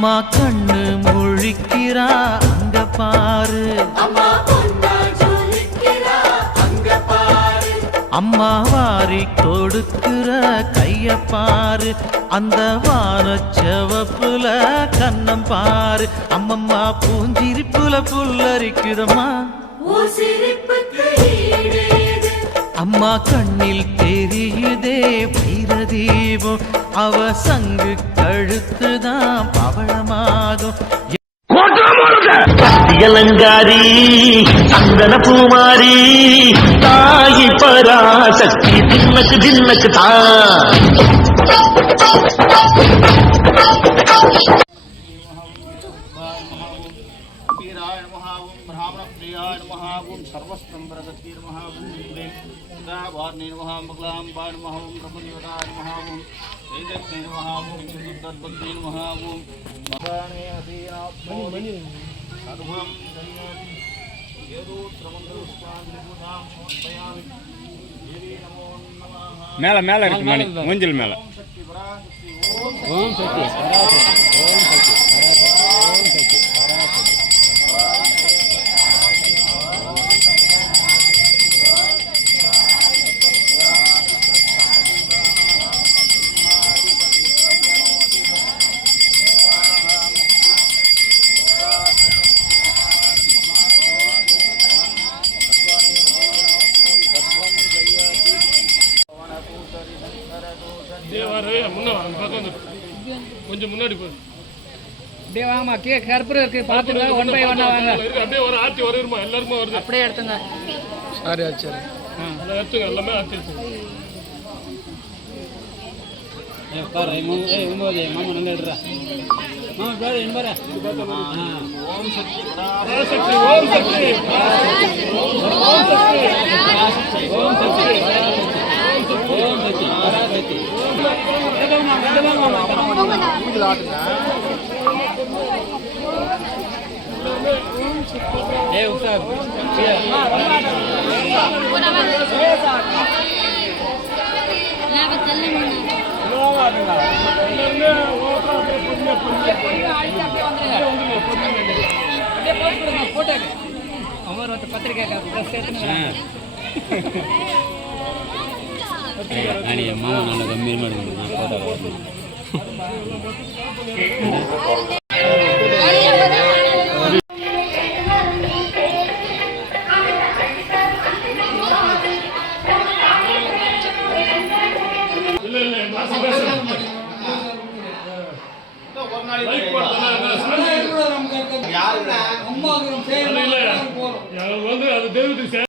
அம்மா கண்ணு முழிக்கிறா அங்க பாரு, அம்மா வாரி கொடுக்கிற கைய பாரு, அந்த வானச்சவப்புல கண்ணம் பாரு. அம்மம்மா பூஞ்சிரிப்புல புல்லரிக்குதம்மா, அம்மா கண்ணில் தெரியுதே வீரதீபம், அவ சங்கு கழுத்துதான் பவளமாகும். அலங்காரி சந்தன பூமாரி தாயி பராசக்தி தின்னக்கு தின்னக்கு தான். மேல மேல இருக்கு மணி மூஞ்சில் மேல. ஓம் சக்தி ஓம் சக்தி ஓம் சக்தி. கொஞ்சம் முன்னாடி போய் அப்படியே வாங்கம்மா. கற்பூரம் இருக்கு, பார்த்துங்க. ஒன் பை ஒன்னா வாங்க. அப்படியே ஒரு ஆர்த்தி வருமா? எல்லாருமே வருது. அப்படியே எடுத்துங்க. சரி சரி எடுத்துங்க, எல்லாமே ஆர்த்தி எடுத்துங்க. மாமா நல்லா எடுறா. மாமா பேரு என்ன பாரு. ஓம் சக்தி ஓம் சக்தி ஓம் சக்தி ஓம் சக்தி ஓம் சக்தி பராசக்தி. பத்திரிக்கை மாமா நல்ல கம்பீரமா எடுக்கணும் போட்டோ. அது தெய்வத்துக்கு